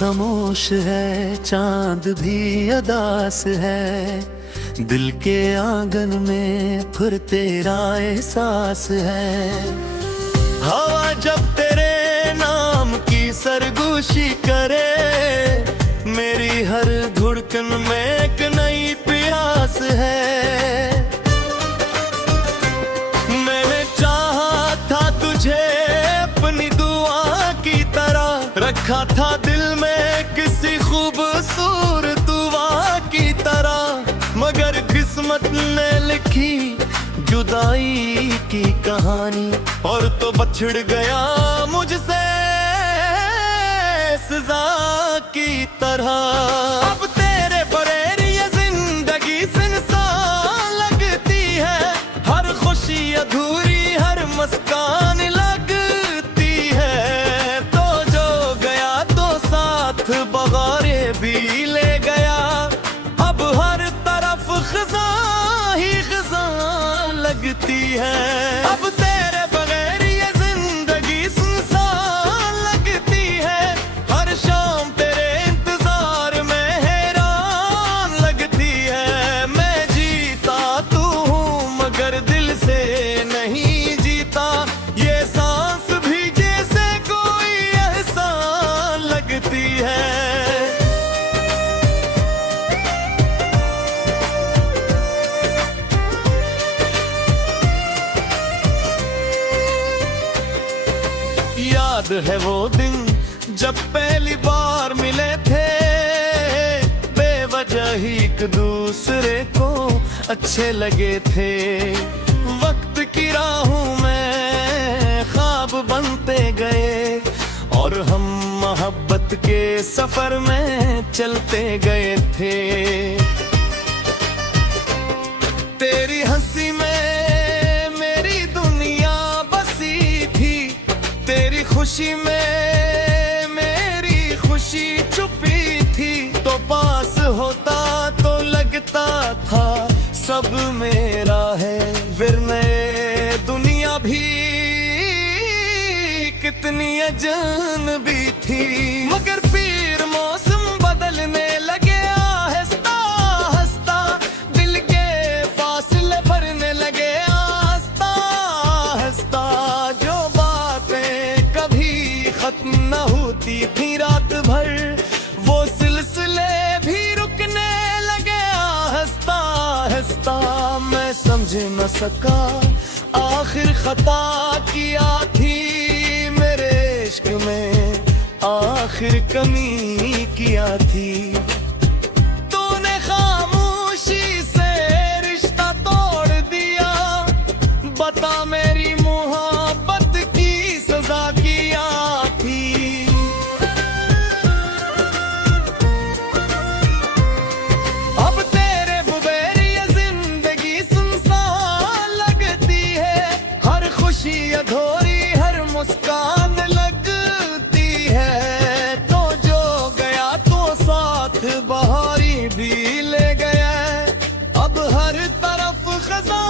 खामोश है, चांद भी अदास है, दिल के आंगन में फिर तेरा एहसास है। हवा जब तेरे नाम की सरगोशी करे, मेरी हर धड़कन में एक नई प्यास है। मैंने चाहा था तुझे अपनी दुआ की तरह, रखा था दिल में किसी खूबसूरत दुआ की तरह, मगर किस्मत ने लिखी जुदाई की कहानी, और तो बछड़ गया मुझसे सजा की तरह। अब तेरे बगैर ये जिंदगी सुनसान लगती है, हर खुशी अधूरी, हर मुस्कान लगती है। तो जो गया तो साथ बगारे भी ले गया, अब हर तरफ खज़ा ही खज़ा लगती है। अब तेरे बगैर ये जिंदगी सुनसान लगती है, हर शाम तेरे इंतजार में हैरान लगती है। मैं जीता तू हूँ मगर दिल से नहीं जीता, ये सांस भी जैसे कोई एहसान लगती है। याद है वो दिन जब पहली बार मिले थे, बेवजह ही एक दूसरे को अच्छे लगे थे। वक्त की राहों में ख्वाब बनते गए, और हम मोहब्बत के सफर में चलते गए थे। तेरी हंसी में मेरी दुनिया बसी थी, तेरी खुशी में मेरी खुशी छुपी थी। तो पास होता तो लगता था सब मेरा है, वरना दुनिया भी कितनी अजनबी थी। मगर फिर मौसम बदलने लगे आहिस्ता आहिस्ता, दिल के फासले भरने लगे आहिस्ता आहिस्ता। जो बातें कभी खत्म न होती थी रात भर, वो सिलसिले भी रुकने लगे आहिस्ता आहिस्ता। मैं समझ न सका आखिर खता किया थी मेरे इश्क में, आखिर कमी किया थी। तूने खामोशी से रिश्ता तोड़ दिया, बता मेरी मोहब्बत की सजा किया थी। अब तेरे बगैर ये जिंदगी सुनसान लगती है, हर खुशी अधूरी, हर मुस्कान लगती है। तो जो गया तो साथ बहारी भी ले गया, अब हर तरफ खज़ा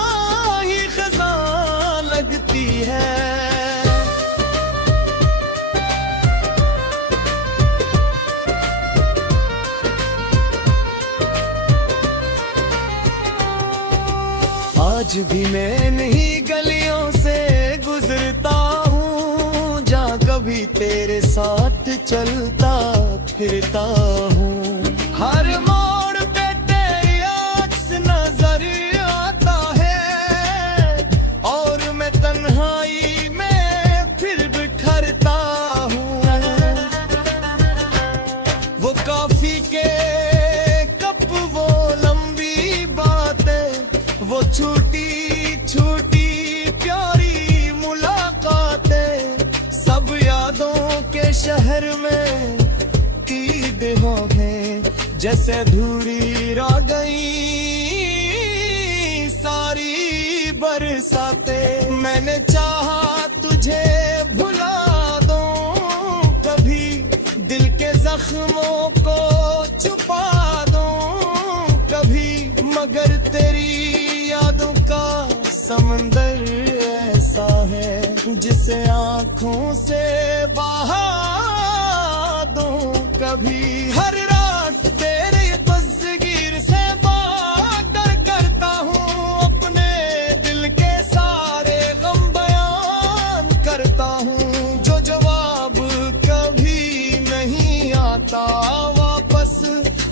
ही खज़ा लगती है। आज भी मैं इन्हीं गलियों से गुजरता हूँ, जहाँ कभी तेरे साथ चलता फिरता हूँ। हर मोड़ पे तेरी अक्स नजर आता है, और मैं तन्हाई में फिर बिखरता हूँ। वो कॉफी के कप, वो लंबी बातें, वो छोटी छोटी प्यारी मुलाकातें, सब यादों के शहर में ईद हो गए, जैसे अधूरी रह गई सारी बरसातें। मैंने चाहा तुझे भुला दूं कभी, दिल के जख्मों को छुपा दूं कभी, मगर तेरी यादों का समंदर ऐसा है जिसे आंखों से बहा दूं कभी। कभी हर रात तेरे तस्वीर से बात करता हूँ, अपने दिल के सारे गम बयान करता हूँ। जो जवाब कभी नहीं आता वापस,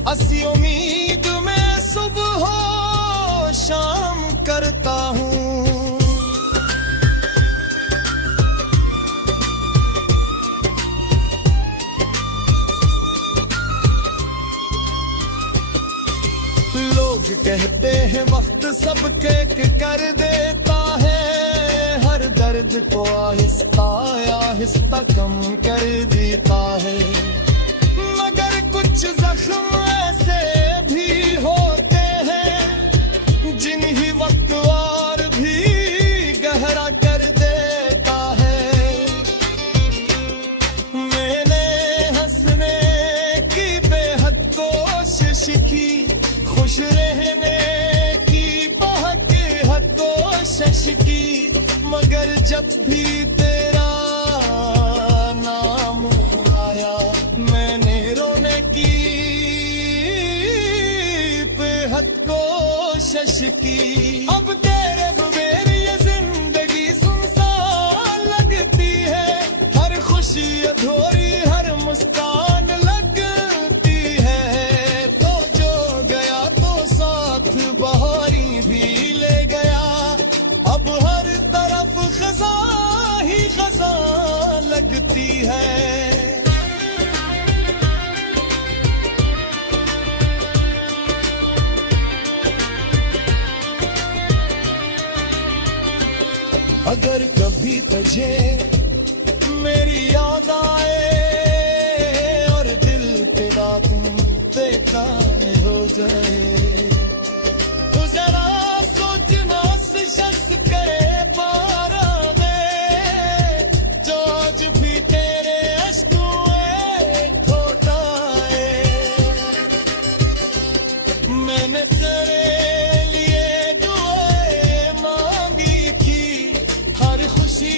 ऐसी उम्मीद में सुबह हो शाम करता हूँ। लोग कहते हैं वक्त सबके कर देता है, हर दर्द को आहिस्ता आहिस्ता कम कर देता है। मगर कुछ जख्म ऐसे भी होते हैं जिन्हीं वक्त और भी गहरा कर देता है। मैंने हंसने की बेहद कोशिश की, खुश रहने की बहुत हद कोशिश की, मगर जब भी तेरा नाम आया मैंने रोने की बेहद कोशिश की। अब तेरे बगैर ये जिंदगी सुनसान लगती है, हर खुशी अधूरी हर मुस्कान लगती है। तो जो गया तो साथ बहारी भी ले गया, अब हर तरफ खजा ही खजा लगती है। अगर कभी तुझे मेरी याद आए और दिल तेरा तुम पे कान हो जाए, तो जरा सोचना उस शख्स करे पारा में, जो आज भी तेरे अश्कों खोता है। मैंने तेरे लिए दुआएं मांगी थी, हर खुशी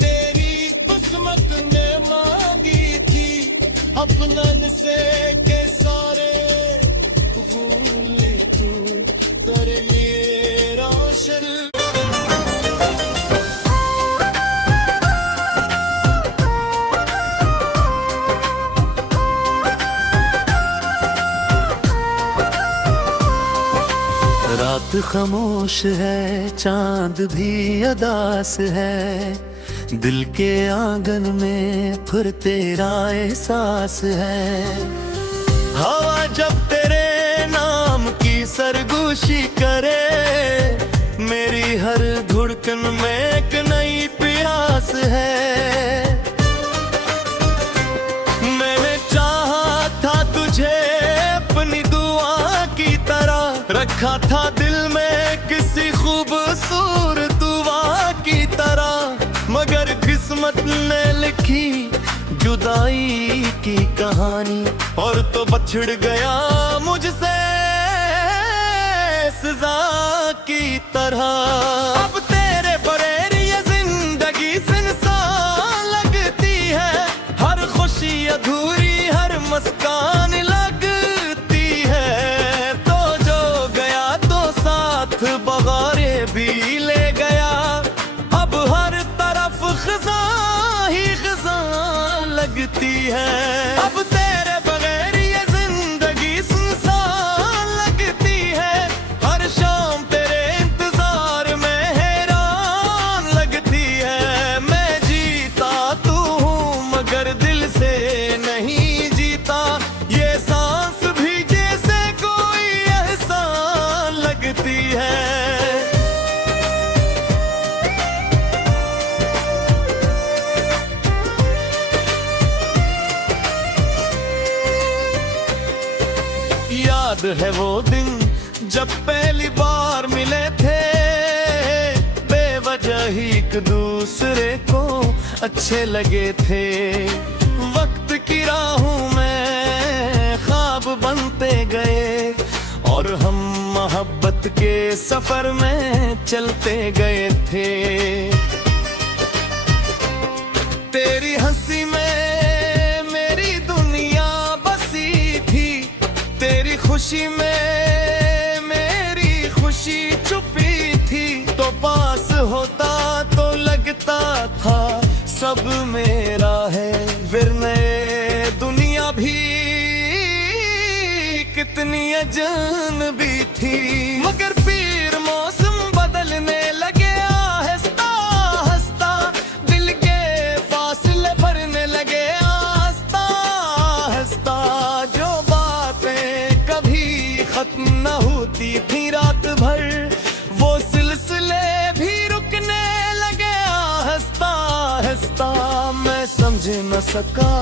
तेरी किस्मत ने मांगी थी। अपनन से के सारे भूल तू कर लिए रोशन। रात खामोश है, चांद भी अदास है, दिल के आंगन में फिर तेरा एहसास है। हवा जब तेरे नाम की सरगोशी करे, मेरी हर धड़कन में एक नई प्यास है। मैंने चाहा था तुझे अपनी दुआ की तरह, रखा था दिल में किसी खूबसूरत दुआ की तरह, मगर किस्मत ने लिखी जुदाई की कहानी, और तो बछड़ गया मुझसे सजा की तरह। अब तेरे बगैर ये जिंदगी सुनसान लगती है, हर खुशी अधूरी हर मुस्कान लगती है। तो जो गया तो साथ बगारे भी ले गया, अब हर तरफ खजा ही खजा लगती है। अब तेरे बगैर ये जिंदगी सुनसान लगती है, हर शाम तेरे इंतजार में हैरान लगती है। मैं जीता तू हूँ मगर दिल से नहीं जीता, ये सांस भी जैसे कोई एहसान लगती है। याद है वो दिन जब पहली बार मिले थे, बेवजह ही एक दूसरे को अच्छे लगे थे। वक्त की राहों में ख्वाब बनते गए, और हम मोहब्बत के सफर में चलते गए थे। तेरी हंसी में मेरी दुनिया बस तेरी खुशी में मेरी खुशी छुपी थी, तो पास होता तो लगता था सब मेरा है। फिर नए दुनिया भी कितनी अजनबी थी, मगर फिर मौसम बदलने लगे आहिस्ता आहिस्ता, दिल के फासले भरने लगे आहिस्ता आहिस्ता। जो बातें कभी खत्म न होती थी रात भर, वो सिलसिले भी रुकने लगे आहिस्ता आहिस्ता। मैं समझ न सका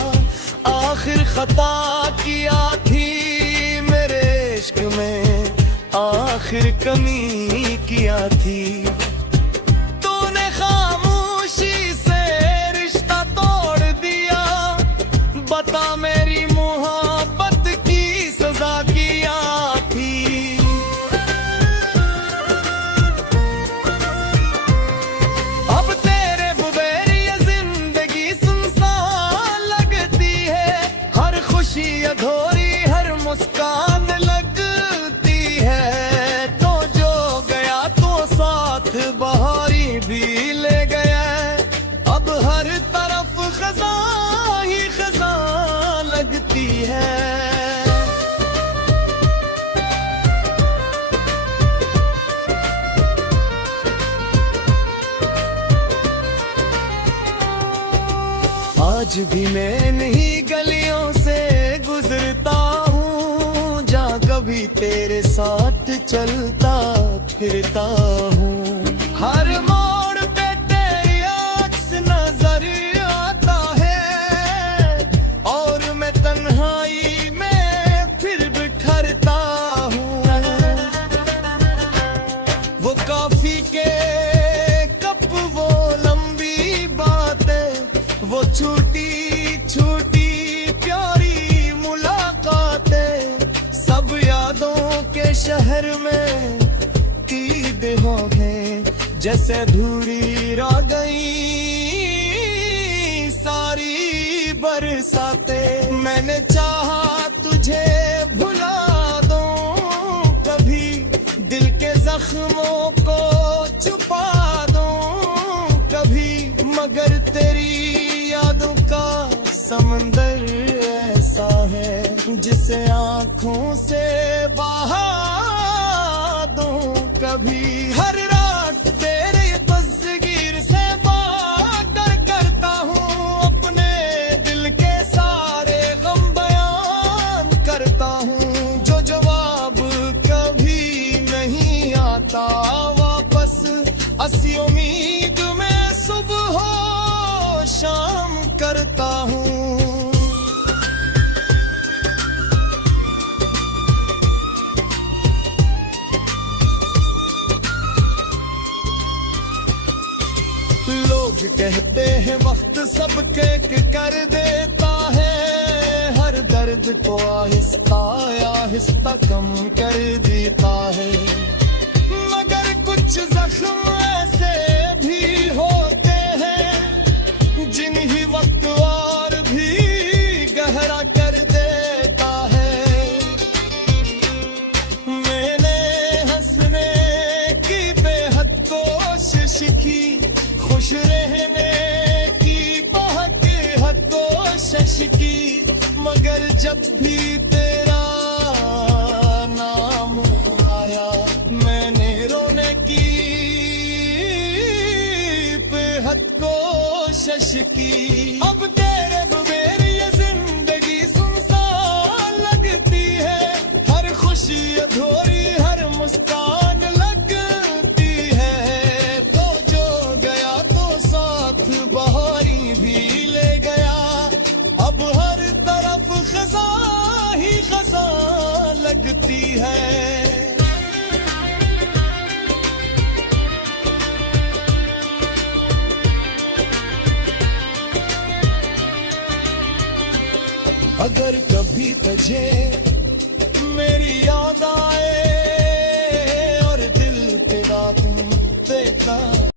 आखिर खता किया थी मेरे इश्क में, आखिर कमी किया थी। तूने खामोशी से रिश्ता तोड़ दिया, बता मेरी मोहब्बत की सजा क्या थी। अब तेरे बगैर ये जिंदगी सुनसान लगती है, हर खुशी अधूरी हर मुस्कान लगती है। तो जो गया तो साथ बहारी भी ले गया, अब हर तरफ खज़ां ही खज़ां लगती है। आज भी मैं इन्हीं गलियों से गुजरता हूँ, जहाँ कभी तेरे साथ चलता फिरता हूँ। हर मोड़ पे तेरी अक्स नजर आता है, और मैं तन्हाई में फिर भी ठहरता हूँ। वो कॉफी के कप, वो लंबी बातें, वो छोटी छोटी प्यारी मुलाकातें, सब यादों के शहर में ईद हो गए, जैसे अधूरी रह गई सारी बरसातें। मैंने चाहा तुझे भुला दूं कभी, दिल के जख्मों को छुपा दूं कभी, मगर तेरी यादों का समंदर ऐसा है जिसे आंखों से बहा दूं कभी। हर रात तेरे तस्वीर से बात करता हूँ, अपने दिल के सारे गम बयान करता हूँ। जो जवाब कभी नहीं आता वापस, ऐसी उम्मीद में सुबह हो शाम करता हूँ। लोग कहते हैं वक्त सबके कर देता है, हर दर्द को आहिस्ता आहिस्ता कम कर देता है। मगर कुछ जख्म ऐसे भी होते हैं जिन्हीं वक्त और भी गहरा कर देता है। मैंने हंसने की बेहद कोशिश की, खुश रहने की बहुत हद कोशिश की, मगर जब भी तेरा नाम आया मैंने रोने की बेहद कोशिश की। अब तेरे बगैर ये जिंदगी सुनसान लगती है, हर खुशी अधूरी हर मुस्कान लगती है। तो जो गया तो साथ बहारी भी ले गया, अब हर तरफ खज़ां ही खज़ां लगती है। अगर कभी तुझे मेरी याद आए और दिल तेरा तुम देता